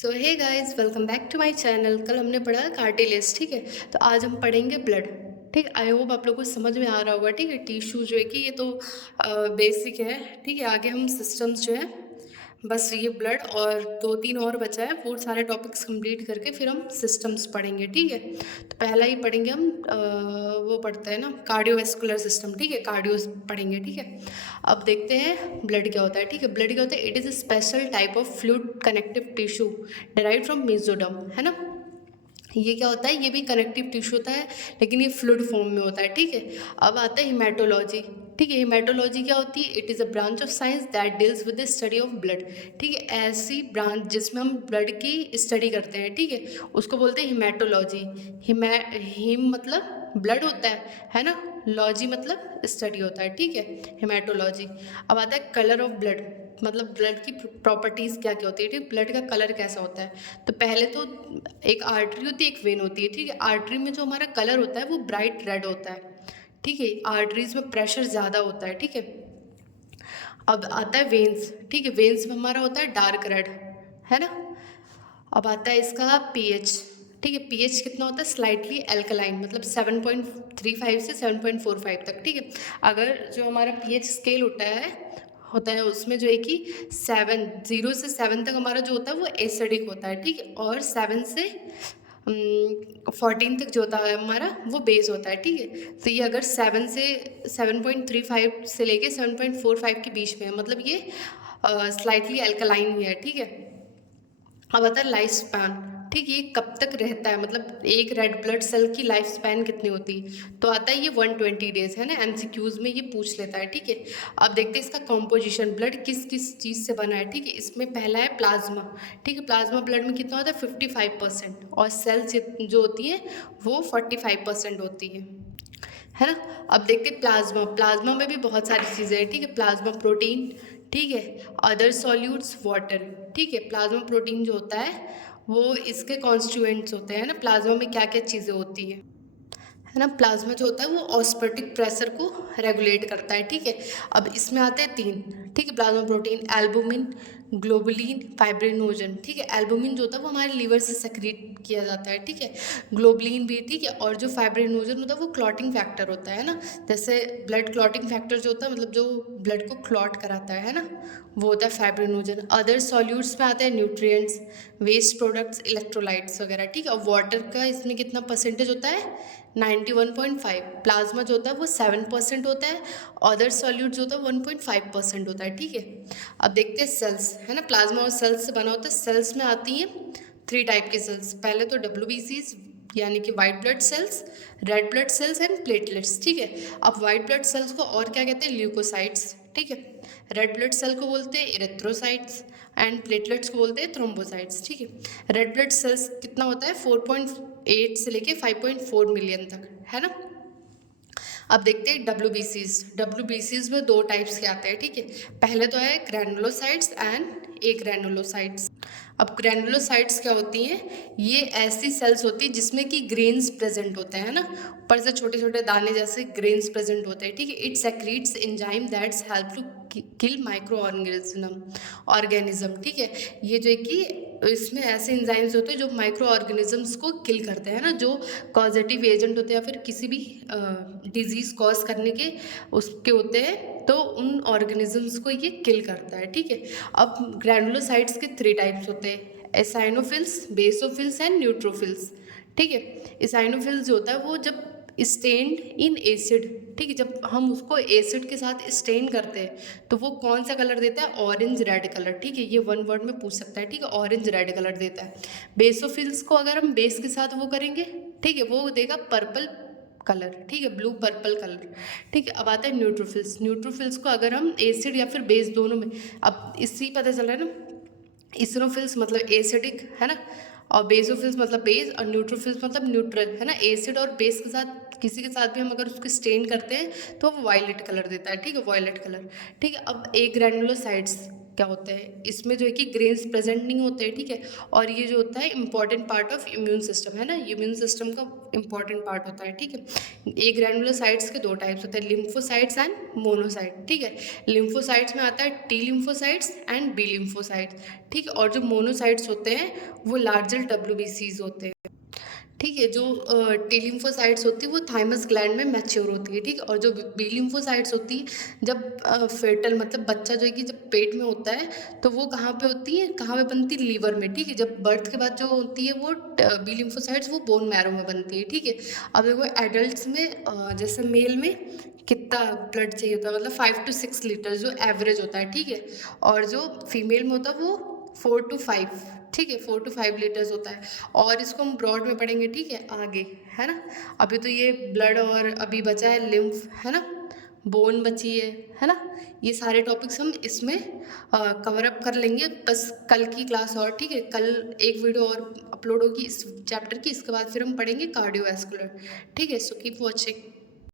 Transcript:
So hey guys, welcome back to my channel. कल हमने पढ़ा कार्टिलेज, ठीक है। तो आज हम पढ़ेंगे ब्लड। ठीक, आई होप आप लोगों को समझ में आ रहा होगा। ठीक है, टिश्यू जो है कि ये तो बेसिक है। ठीक है, आगे हम सिस्टम्स जो है, बस ये ब्लड और दो तीन और बचा है, वो सारे टॉपिक्स कंप्लीट करके फिर हम सिस्टम्स पढ़ेंगे। ठीक है, तो पहला ही पढ़ेंगे हम वो पढ़ते हैं ना, कार्डियोवैस्कुलर सिस्टम। ठीक है, कार्डियो पढ़ेंगे। ठीक है, अब देखते हैं ब्लड क्या होता है। ठीक है, ब्लड क्या होता है? It is a special type of fluid connective tissue derive from mesoderm, है ना। ये क्या होता है? ये भी कनेक्टिव टिश्यू होता है, लेकिन ये फ्लूइड फॉर्म में होता है। ठीक है, अब आता है हिमेटोलॉजी। ठीक है, हिमेटोलॉजी क्या होती है? It is a branch of science that deals with the study of blood. ठीक है, ऐसी ब्रांच जिसमें हम ब्लड की स्टडी करते हैं। ठीक है, उसको बोलते हैं हिमेटोलॉजी। हिम मतलब ब्लड होता है ना। लॉजी मतलब स्टडी होता है। ठीक है, हिमेटोलॉजी। अब आता है कलर ऑफ ब्लड, मतलब ब्लड की प्रॉपर्टीज़ क्या क्या होती है। ठीक, ब्लड का कलर कैसा होता है? तो पहले तो एक आर्टरी होती है, एक वेन होती है। ठीक है, आर्टरी में जो हमारा कलर होता है वो ब्राइट रेड होता है। ठीक है, आर्टरीज में प्रेशर ज़्यादा होता है। ठीक है, अब आता है वेन्स। ठीक है, वेन्स में हमारा होता है डार्क रेड, है ना। अब आता है इसका पीएच। ठीक है, पीएच कितना होता है? स्लाइटली एल्कलाइन, मतलब 7.35 से 7.45 तक। ठीक है, अगर जो हमारा पीएच स्केल होता है उसमें जो है कि 0 से 7 तक हमारा जो होता है वो एसिडिक होता है। ठीक है, और 7 से 14 तक जो होता है हमारा वो बेस होता है। ठीक है, तो ये अगर 7 से लेके 7.45 के बीच में है, मतलब ये स्लाइटली एल्कलाइन ही है। ठीक है, अब आता है लाइफ स्पैन। ठीक, ये कब तक रहता है, मतलब एक रेड ब्लड सेल की लाइफ स्पैन कितनी होती है? तो आता है ये 120 डेज, है ना। एमसीक्यूज में ये पूछ लेता है। ठीक है, अब देखते हैं इसका कॉम्पोजिशन, ब्लड किस किस चीज़ से बना है। ठीक है, इसमें पहला है प्लाज्मा। ठीक है, प्लाज्मा ब्लड में कितना होता है? 55%, और सेल्स जो होती है वो 45% होती है ना। अब देखते हैं प्लाज्मा। प्लाज्मा में भी बहुत सारी चीज़ें हैं। ठीक है, प्लाज्मा प्रोटीन, ठीक है, अदर सॉल्यूट्स, वाटर। ठीक है, प्लाज्मा प्रोटीन जो होता है वो इसके कॉन्स्टिट्यूएंट्स होते हैं ना। प्लाज्मा में क्या क्या चीज़ें होती है ना। प्लाज्मा जो होता है वो ऑस्मोटिक प्रेशर को रेगुलेट करता है। ठीक है, अब इसमें आते हैं तीन। ठीक है, plasma protein, albumin, globulin, fibrinogen. ठीक है, एल्बुमिन जो होता है वो हमारे लीवर से सेक्रेट किया जाता है। ठीक है, ग्लोबुलिन भी। ठीक है, और जो फाइब्रिनोजन होता है वो क्लॉटिंग फैक्टर होता है ना। जैसे ब्लड क्लॉटिंग फैक्टर जो होता है, मतलब जो ब्लड को क्लॉट कराता है ना, वो होता है फाइब्रिनोजन। अदर सॉल्यूट्स में आते हैं न्यूट्रिएंट्स, वेस्ट प्रोडक्ट्स, इलेक्ट्रोलाइट्स वगैरह। ठीक है, और वाटर का इसमें कितना परसेंटेज होता है? 91.5। प्लाज्मा जो होता है वो 7% होता है, अदर सॉल्यूट जो होता है 1.5% होता है। ठीक है, अब देखते हैं सेल्स, है ना। प्लाज्मा और सेल्स से बना होता है। सेल्स में आती हैं 3 टाइप की सेल्स। पहले तो WBCs, यानी कि white blood cells, red blood cells and platelets. ठीक है, अब वाइट ब्लड सेल्स को और क्या कहते हैं? ल्यूकोसाइट्स। ठीक है, रेड ब्लड सेल को बोलते हैं इरेथ्रोसाइट्स, एंड प्लेटलेट्स को बोलते हैं थ्रोम्बोसाइट्स। ठीक है, रेड ब्लड सेल्स कितना होता है? 4.8 से लेके 5.4 मिलियन तक, है ना। अब देखते हैं डब्ल्यू बी सीज में दो टाइप्स के आते हैं। ठीक है, पहले तो है ग्रैनुलोसाइट्स एंड ए ग्रैनुलोसाइट्स। अब ग्रैनुलोसाइट्स क्या होती हैं? ये ऐसी सेल्स होती है जिसमें कि ग्रेन्स प्रेजेंट होते हैं ना, ऊपर से छोटे छोटे दाने जैसे ग्रेन्स प्रेजेंट होते हैं। ठीक है, it secretes enzyme that's help to kill microorganism. ठीक है, ये जो है कि इसमें ऐसे एंजाइम्स होते हैं जो माइक्रो ऑर्गेनिजम्स को किल करते हैं ना, जो कॉजेटिव एजेंट होते हैं या फिर किसी भी डिजीज़ कॉज करने के उसके होते हैं, तो उन ऑर्गेनिजम्स को ये किल करता है। ठीक है, अब ग्रैनुलोसाइट्स के 3 टाइप्स होते हैं, एसाइनोफिल्स, बेसोफिल्स एंड न्यूट्रोफिल्स। ठीक है, एसाइनोफिल्स जो होता है वो जब स्टेन्ड इन एसिड, ठीक है, जब हम उसको एसिड के साथ स्टेन करते हैं तो वो कौन सा कलर देता है? Orange red colour. ठीक है, ये 1 वर्ड में पूछ सकता है। ठीक है, ऑरेंज रेड कलर देता है। बेसोफिल्स को अगर हम बेस के साथ वो करेंगे, ठीक है, वो देगा पर्पल कलर। ठीक है, ब्लू पर्पल कलर। ठीक है, अब आता है न्यूट्रोफिल्स। न्यूट्रोफिल्स को अगर हम एसिड या फिर बेस दोनों में, अब इससे पता चल रहा है ना, इसनोफिल्स मतलब एसिडिक, है ना, और बेसोफिल्स मतलब बेस, और न्यूट्रोफिल्स मतलब न्यूट्रल, है ना। एसिड और बेस के साथ किसी के साथ भी हम अगर उसको स्टेन करते हैं तो वो वायलेट कलर देता है। ठीक है, वायलेट कलर। ठीक है, अब ए ग्रैनुलोसाइट्स क्या होता है, इसमें जो है कि ग्रेन्स प्रेजेंट नहीं होते हैं, ठीक है। और ये जो होता है important part of immune system है ना, इम्यून सिस्टम का इंपॉर्टेंट पार्ट होता है, ठीक है। ए ग्रैनुलोसाइट्स के दो टाइप्स होते हैं, लिम्फोसाइट्स एंड मोनोसाइट, ठीक है। लिम्फोसाइट्स में आता है T lymphocytes and B lymphocytes, ठीक है। और जो मोनोसाइट्स होते हैं वो लार्जर WBCs होते हैं, ठीक है। जो टी लिम्फोसाइट्स होती है वो थाइमस ग्लैंड में मैच्योर होती है, ठीक है। और जो बी लिम्फोसाइट्स होती है जब फेटल मतलब बच्चा जो है कि जब पेट में होता है तो वो कहाँ पे होती है, कहाँ पे बनती है, लीवर में, ठीक है। जब बर्थ के बाद जो होती है वो बी लिम्फोसाइट्स वो बोन मैरो में बनती है, ठीक है। अब देखो एडल्ट में जैसे मेल में कितना ब्लड चाहिए होता है, मतलब 5 to 6 लीटर जो एवरेज होता है, ठीक है। और जो फीमेल में होता है वो 4 to 5, ठीक है, 4 to 5 लीटर्स होता है। और इसको हम ब्रॉड में पढ़ेंगे, ठीक है, आगे, है ना। अभी तो ये ब्लड और अभी बचा है लिम्फ, है ना, बोन बची है ना। ये सारे टॉपिक्स हम इसमें कवर अप कर लेंगे बस कल की क्लास और, ठीक है। कल एक वीडियो और अपलोड होगी इस चैप्टर की, इसके बाद फिर हम पढ़ेंगे कार्डियोवैस्कुलर, ठीक है। So keep watching.